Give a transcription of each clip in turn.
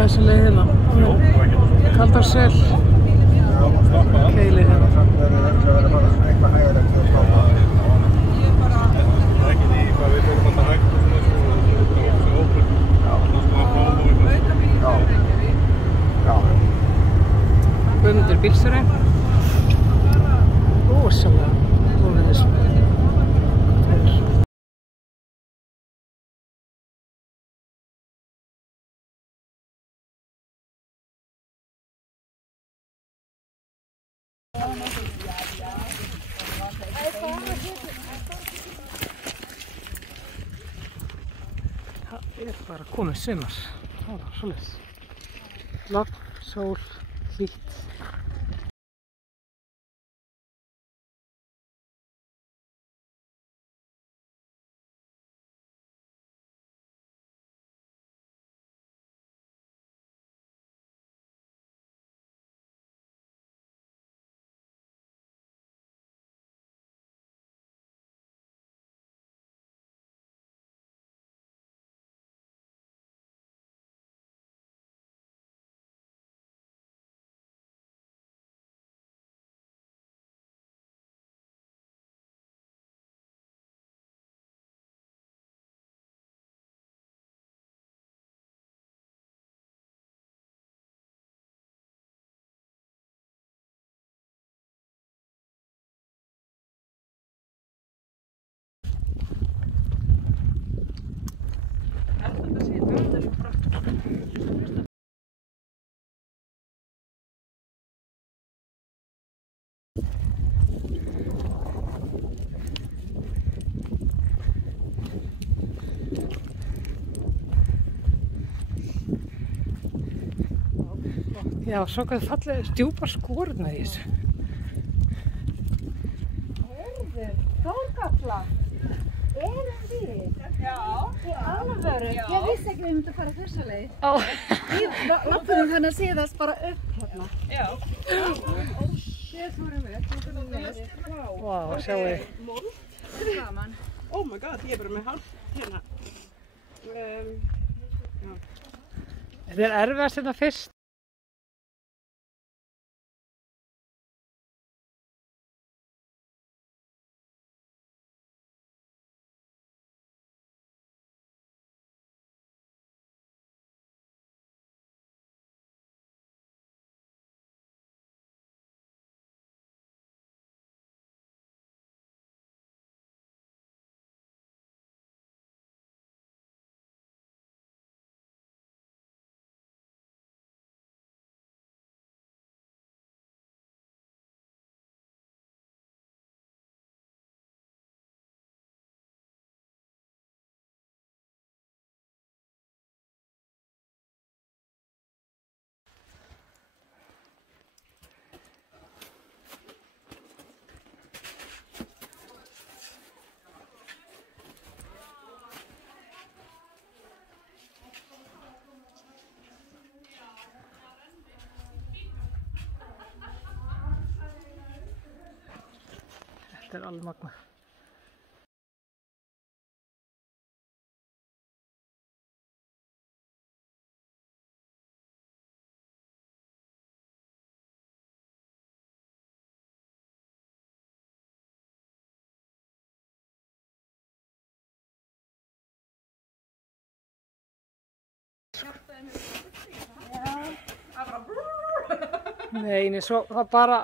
Þessi leið hérna, Kaldársel, Keilir hérna. Guðmundur bílstjóri. Rosalega góðviðris. Það er bara komið sumar. Það var svoleiðis. Logn, sól, hlýtt. Já, svo hvað fallega stjúpar skórna í þessu. Heyrðu, Þórkatla, erum við? Já. Í alvöru? Já. Ég vissi ekki við myndum að fara þessa leið. Ó. Við lappuðum hérna síðast bara upp hérna. Já. Við fórum við. Vá, sjáu þið. Gaman. Oh my god, ég er bara með hálf hérna. Þetta er erfiðast hérna fyrst. Þetta er alveg magnað. Nei, svo það bara...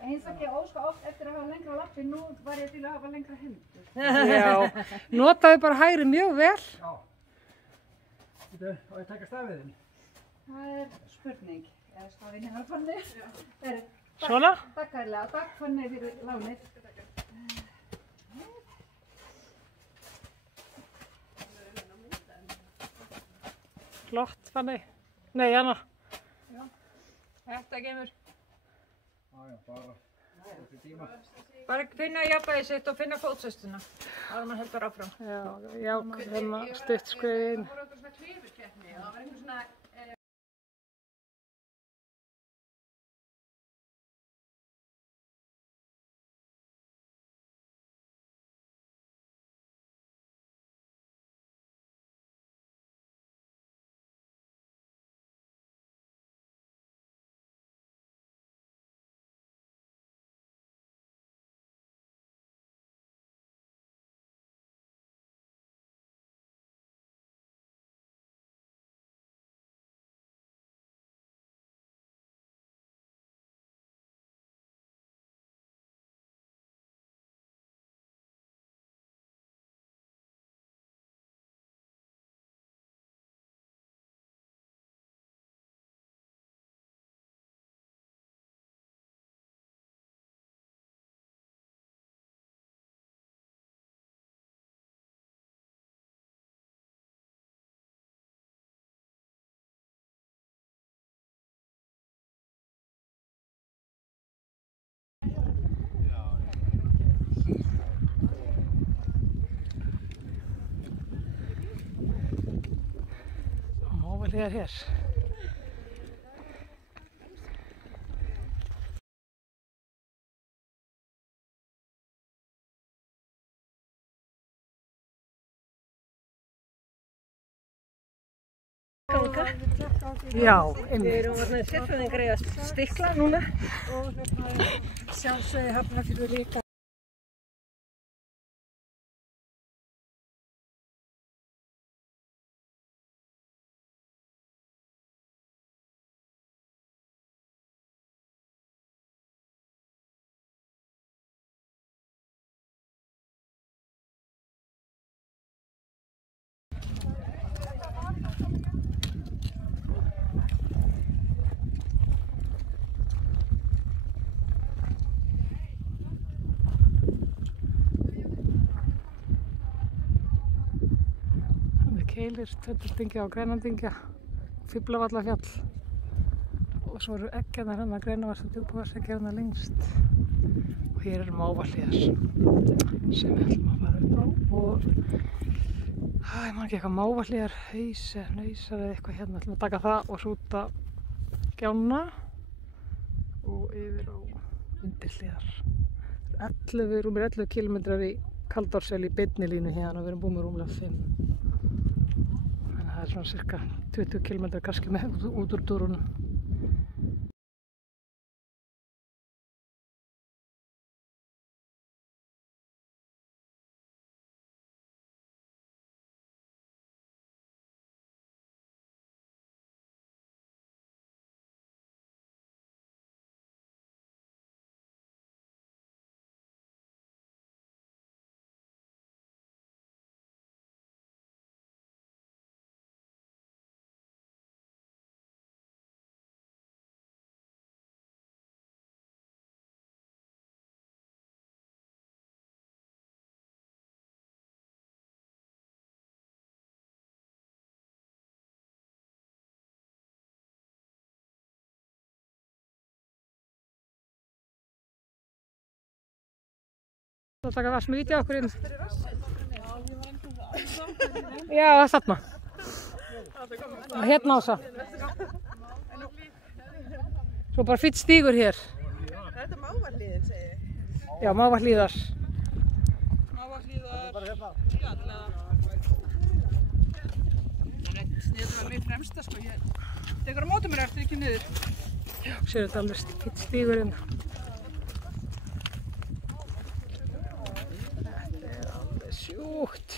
Eins og ég óska oft eftir að hafa lengra lappi, nú var ég til að hafa lengra hendur. Já, notaðu bara hægri mjög vel. Já. Þetta, á ég að taka stafinn? Það er spurning. Eða stafinn hérna á fanni. Svona? Takk kærlega. Takk fanni fyrir lánið. Flott, Fanny. Nei, Anna. Já. Þetta kemur. Já, bara þessi tíma. Bara finna jafnvægi sitt og finna fótsöstuna. Það er maður heldur áfram. Já, hérna stutt skriðin. Það voru eitthvað svona klifurkeppni og það var einhver svona Mávahlíðar hér. Ganga. Já, Við einmitt. erum orðnir sérfræðingar í að stikla núna. Og sjálfsögði Hafnarfjörður líka. Keilir, Trölladyngja og Grænlandsdyngja, Fíflavallafjall og svo eru eggjarnar hérna Grænavarsar, Djúpavogsseggjar hérna lengst og hér eru Mávahlíðar sem við ætlum að fara upp á og ég man ekki eitthvað Mávahlíðar, Hnausar eða eitthvað hérna, ætlum að taka það og súta Gjána og yfir á Undirhlíðar. Rúmir 11 kilometrar í Kaldársel í beinni línu hérna og við erum búin með rúmlega 5. Það er svona cirka 20 km kannski með út úr dúrunum. Það taka vass með víti á okkur inn. Já, það er þarna. Og hérna ása. Svo bara fýtt stígur hér. Þetta er Mávahlíðin, segi ég. Já, Mávahlíðar. Mávahlíðar, Fjalla. Það er sniður að mig fremsta, sko. Ég tekur á móti mér eftir ekki niður. Já, séu þetta alveg fýtt stígur hérna. Sjúkt.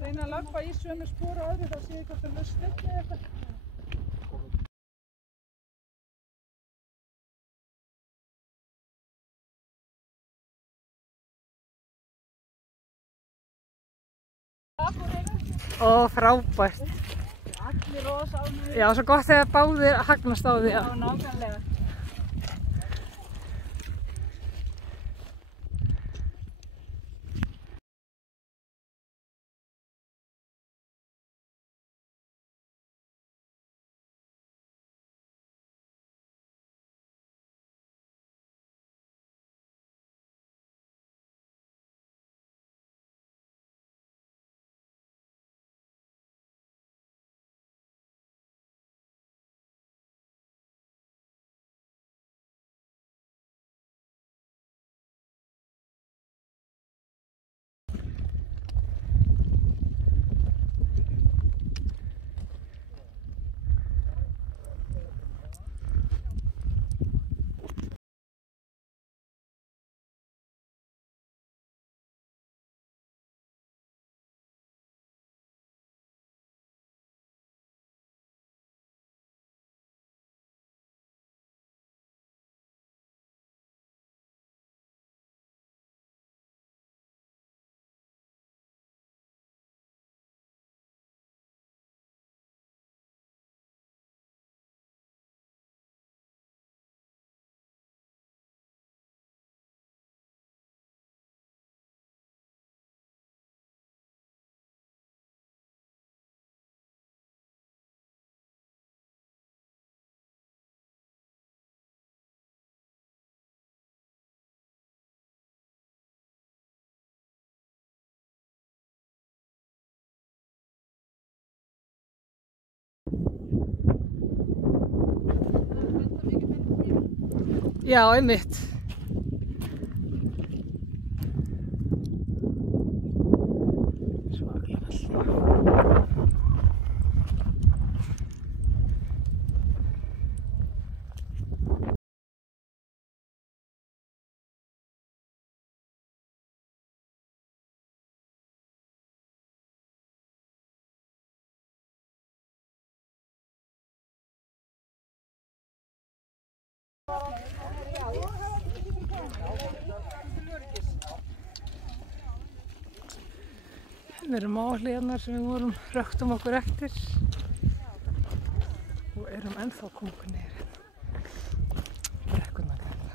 Reyna að labba í sömu spor og aðri, þá sé ég hvort það er stökk eða eitthvað. Ó, frábært. Allir rosa ánægðir. Já, svo gott þegar báðir hagnast á því. Já, nákvæmlega. Já, einmitt. Svakalega vel. Við erum áhlíðarnar sem við röktum okkur eftir og erum ennþá komið niður hérna. Brekkurnar hérna.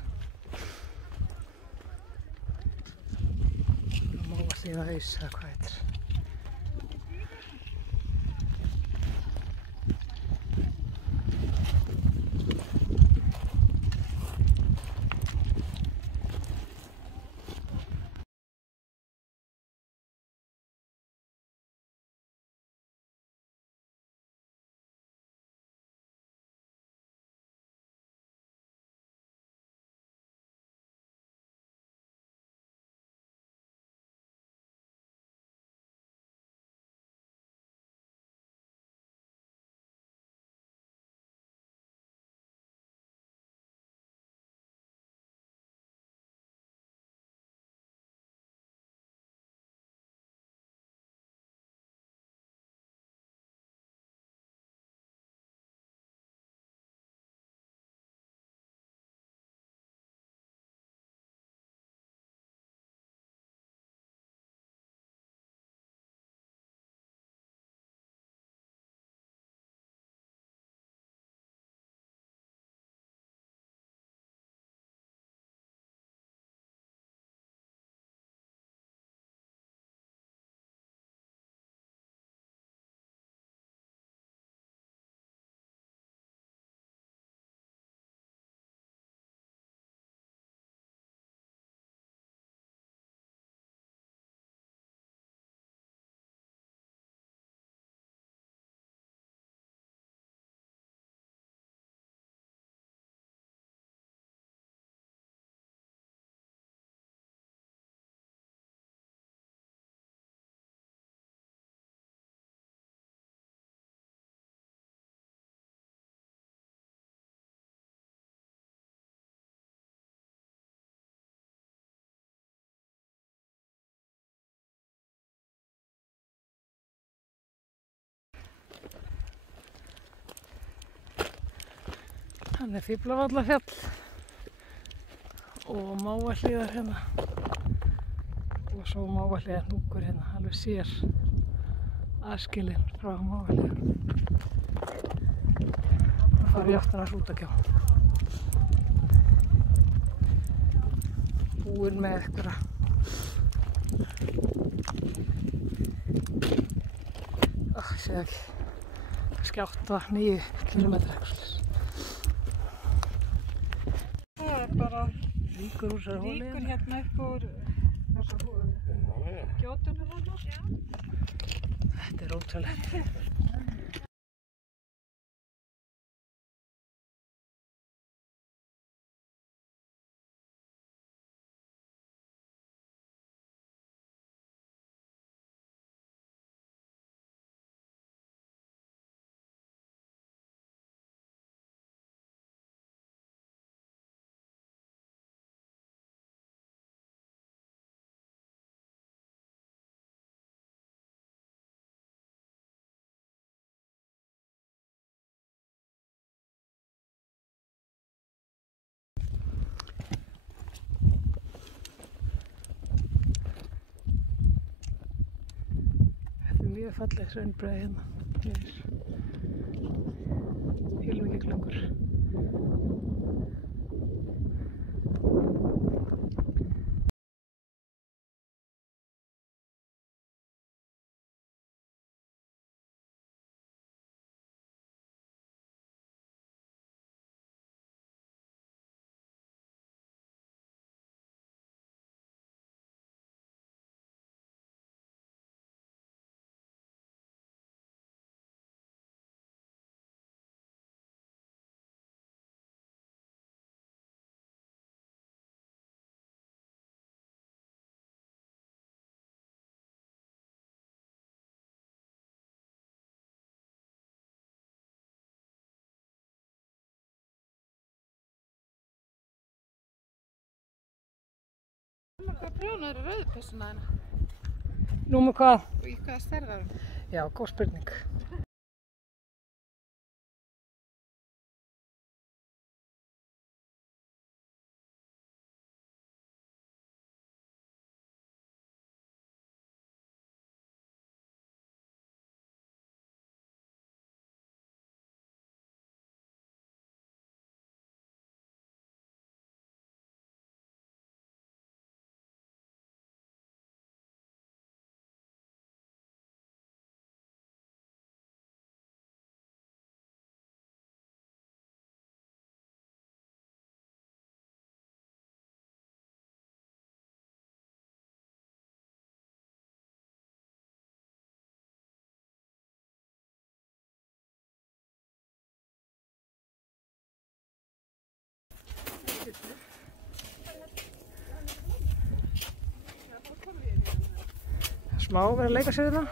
Mávahlíða haus eða hvað heitir. Hann Fíflavallafjall og Mávahlíðar hérna og svo Mávahlíðarhnúkur hérna, alveg sér aðskilinn frá Mávahlíðar. Það fari aftur að Hrútagjá. Búinn með einhverja sé ekki, kannski 8-9 kilometra eitthvað slags. Það er bara Víkur úr sér hólið. víkur hérna upp úr gjótunum þarna. Þetta er ótrúlegt. Mjög falleg hraunbreiða hérna yfir Hilmingjaklöngur. Hvað prjónar er rauðpessuna þína? Númer hvað? Og í hvaða stærð var hún? Já, góð spurning. Smá verið að leika sér hérna.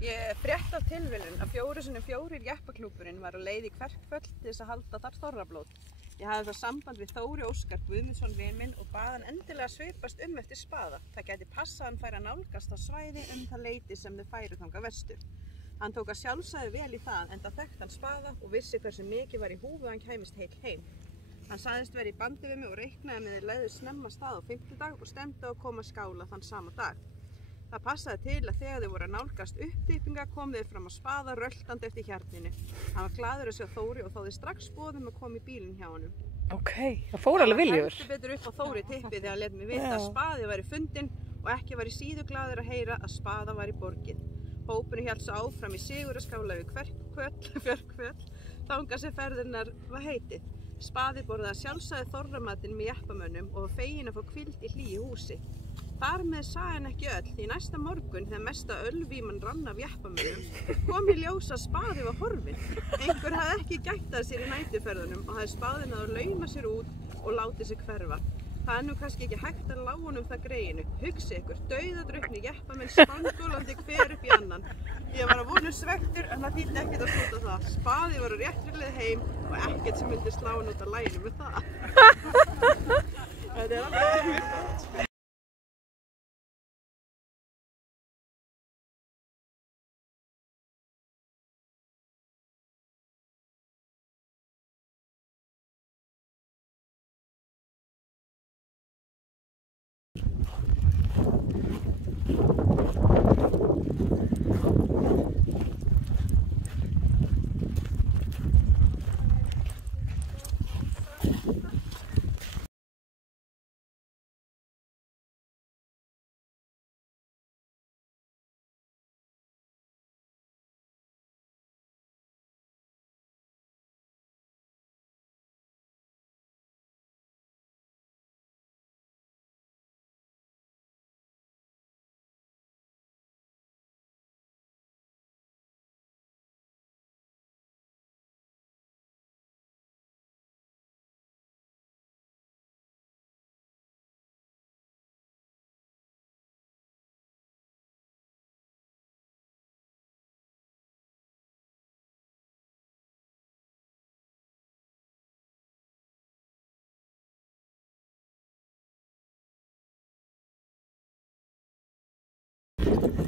Ég frétti af tilviljun að 4x4 jeppaklúbburinn var á leið í Kverkfjöll til þess að halda þar þorrablót. Ég hafði þá samband við Þóri Óskar Guðmundsson vin minn og bað hann endilega svipast eftir Spaða. Það gæti passað hann færi að nálgast á svæði það leyti sem þau færu þangað vestur. Hann tók að sjálfsagði vel í það enda þekkti hann Spaða og vissi hversu mikið var í húfi hann kæmist heill heim. Hann sagðist verið í bandi við mig og reiknaði með þeir legðu snemma stað á 50 og stemdi á að koma að skála þann sama dag. Það passaði til að þegar þau voru að nálgast uppdýpinga kom þau fram á Spaða röltandi eftir hjarninu. Hann var glaður að sjá Þóri og þáði strax boðum að koma í bílinn hjá honum. Ok, það fór alveg viljugur. Hann heldur betur upp á Þóri tippið þegar hann lét mig vita að Spaði væri fundinn og ekki væri síður glaður að heyra að Spaða væri borgin. Hópurinn hélt svo áfram í siguraskála við Kverkfjöll, þangað sem ferðirnar var heitið. Spaði borðaði sjálfsagði þorramatinn með jeppamönnum og var feginn að fá hvíld í hlýju húsi. Þar með sagan ekki öll, því næsta morgun þegar mesta ölvíman rann af jeppamönnum kom í ljós að Spaði var horfinn. Einhver hafði ekki gætt að sér í næturferðunum og hafði Spaði náð að lauma sér út og látið sig hverfa. Það er nú kannski ekki hægt að lá honum það greyinu. Hugsi ykkur, dauðadrukknir jeppamenn spangólandi hver upp í annan. Ég var að vonu svektur en það þýddi ekkert að slúta það. Spaði var á réttri leið heim og ekkert sem myndi slá hann út af laginu með það. Þetta er alveg mjög.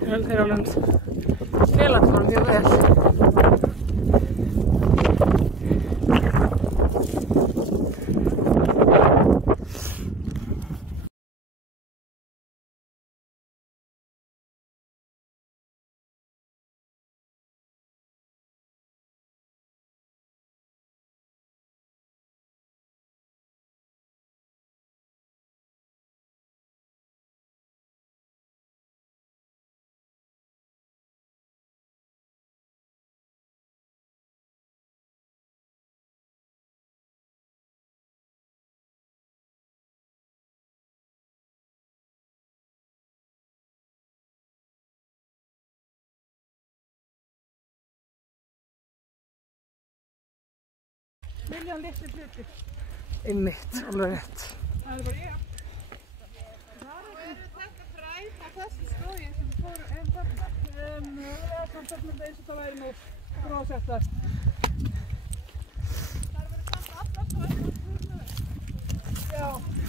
Þeir eru alveg félagsmál mjög vel. Milljón litlir hlutir. Einmitt, alveg rétt. Það er bara ég. Það er þetta fræð á þessu skógi sem við fórum þarna. Mögulega samt þarna eins og það væri nú grósettar. Það er verið samt alltaf á einhverjum. Já.